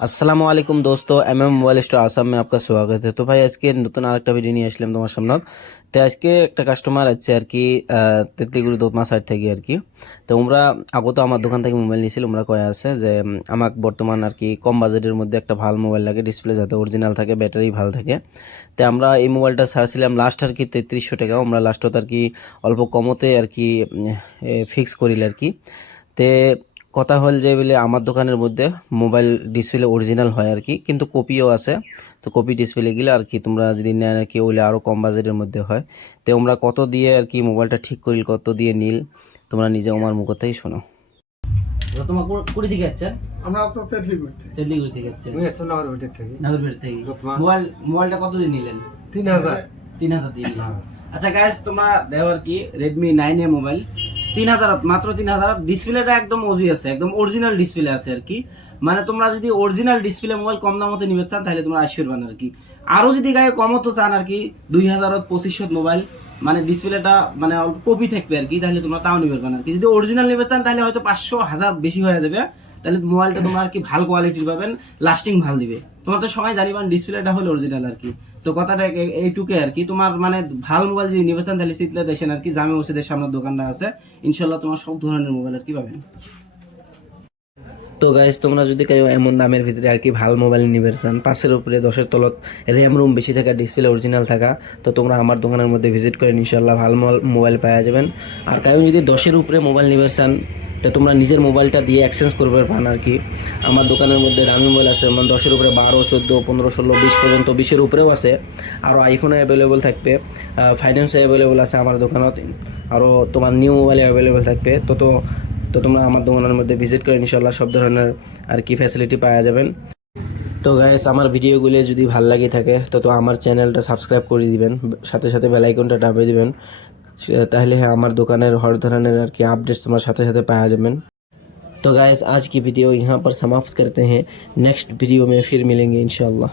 আসসালামু আলাইকুম দোস্ত, মোবাইল স্টোর আসাম में आपका स्वागत है। তো ভাই আজকে নতুন আরেকটা ভিডিও নিয়ে আসলাম তোমার সামনে। তো আজকে একটা কাস্টমার আছে আর কি, তেতলিগুড়ি দোতমা সাইড থেকে আর কি। তো আমরা আগত আমার দোকান থেকে মোবাইল নিয়েছিল, আমরা কয়ে আছে যে আমাকে বর্তমান আর কি কম বাজেটের মধ্যে একটা ভালো মোবাইল লাগে, ডিসপ্লে যাতে অরিজিনাল থাকে, ব্যাটারি ভালো থাকে। তো আমরা এই মোবাইলটা ছাড়ছিলাম লাস্ট আর কি 3300 টাকা। আমরা লাস্টত আর কি অল্প কমতে আর কি ফিক্স করিল আর কি। তে কথা হল যে বলে আমার দোকানের মধ্যে মোবাইল ডিসপ্লে অরিজিনাল হয় আর কি, কিন্তু কপিও আছে। তো কপি ডিসপ্লে গেলে আর কি তোমরা যদি নেন আর কি ওইলে আরও কম বাজেটের মধ্যে হয়। তো আমরা কত দিয়ে আর কি মোবাইলটা ঠিক করিল, কত দিয়ে নিল, তোমরা নিজে আমার মুখতেই শোনো। তোমার কুড়ি থেকে যাচ্ছে, আমরা তো তেতলিগুড়ি থেকে যাচ্ছে, থেকে নাগরবেড় থেকে। মোবাইলটা কত দিয়ে নিলেন? 3000 3000 দিয়ে নিলেন। আচ্ছা গাইস, তোমরা দেখো আর কি রেডমি 9A মোবাইল 3000, মাত্র 3000। ডিসপ্লেটা একদম ওজি আছে, একদম অরিজিনাল ডিসপ্লে আছে আর কি। মানে তোমরা যদি অরিজিনাল ডিসপ্লে মোবাইল কম দামতে নিবে চান তাহলে তোমরা আসবে আর কি। আরো যদি গায়ে কমতো চান আর কি 2000 2500 মোবাইল, মানে ডিসপ্লেটা মানে অল্প কপি থাকবে আর কি, তাহলে তোমরা তাও নিবে আর কি। যদি অরিজিনাল নিবে চান তাহলে হয়তো 500 1000 বেশি হয়ে যাবে, তাহলে মোবাইলটা তোমরা আর কি ভালো কোয়ালিটির পাবেন, লাস্টিং ভালো দিবে। তোমরা তো সবাই জানিবেন ডিসপ্লেটা হলো অরিজিনাল আর কি। তো কথাটা এইটুকু আর কি। তোমার মানে ভালো মোবাইল যদি নিবে চান তাহলে শীতলে দেশেন আর কি, জামে মসজিদের সামনে দোকানটা আছে, ইনশাল্লাহ তোমার সব ধরনের মোবাইল আর কি পাবেন। তো গাইজ, তোমরা যদি কেউ এমন দামের ভিতরে আর কি ভালো মোবাইল নিবে চান, 5-এর উপরে 10-এর তলত, র্যাম রুম বেশি থাকা, ডিসপ্লে অরিজিনাল থাকা, তো তোমরা আমার দোকানের মধ্যে ভিজিট করেন, ইনশাল্লাহ ভালো মোবাইল পাওয়া যাবেন। আর কেউ যদি 10-এর উপরে মোবাইল নিবে চান, তো তোমরা নিজের মোবাইলটা দিয়ে এক্সচেঞ্জ করবে পান আর কি। আমার দোকানের মধ্যে দামি মোবাইল আছে, মানে 10-এর উপরে 12, 14, 15, 16, 20 পর্যন্ত, 20-এর উপরেও আছে। আরও আইফোনে অ্যাভেলেবল থাকবে, ফাইন্যান্সে অ্যাভেলেবল আছে আমার দোকানত। আরও তোমার নিউ মোবাইলে অ্যাভেলেবল থাকবে। তো তোমরা আমার দোকানের মধ্যে ভিজিট করে ইনশাল্লাহ সব ধরনের আর কি ফ্যাসিলিটি পাওয়া যাবেন। তো গাইস, আমার ভিডিওগুলো যদি ভালো লাগে থাকে তো আমার চ্যানেলটা সাবস্ক্রাইব করে দিবেন, সাথে সাথে বেল আইকনটা দাবিয়ে দিবেন, তাহলে হ্যাঁ আমার দোকানের হর ধরনের আর কি আপडेट्स তোমার সাথে साथ पाया जाबेन। तो गाइस, आज की वीडियो यहाँ पर समाप्त करते हैं, नेक्स्ट वीडियो में फिर मिलेंगे इंशाल्लाह।